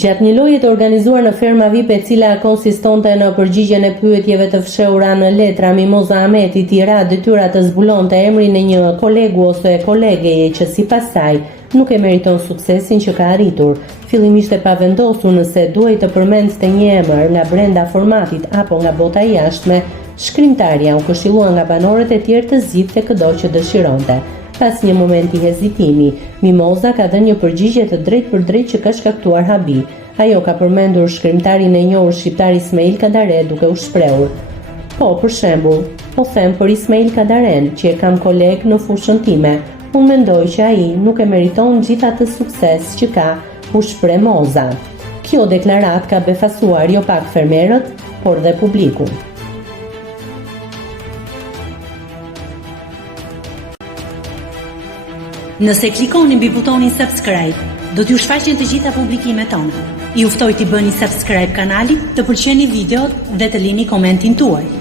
Gjatë një loje të organizuar në ferma VIP e cila konsistonte në përgjigjen e pyetjeve të fshehura në letra, Mimoza Ahmeti tira detyra të zbulonte emrin e një kolegu ose kolegeje që sipas saj nuk e meriton suksesin që ka arritur. Fillimisht e pavendosur nëse duhej të përmendte një emër nga brenda formatit apo nga bota e jashtme, shkrimtarja u këshillua nga banorët e tjerë të zgjidhte çdo që dëshironte. Pas një momenti hezitimi, Mimoza ka dhënë një përgjigje të drejtë për drejtë që ka shkaktuar habi. Ajo ka përmendur shkrimtarin e njohur shqiptar Ismail Kadare duke u shprehur: "Po, për shembull, po them për Ismail Kadaren që e kam koleg në fushën time. Unë mendoj që ai nuk e meriton gjithë atë sukses që ka", u shpreh Moza. Kjo deklaratë ka befasuar jo pak fermerët, por dhe publikun. Nëse klikoni mbi butonin subscribe, do t'ju shfaqen të gjitha publikimet tona. Ju ftoj t'i bëni subscribe kanalit, të pëlqeni videot dhe të lini komentin tuaj.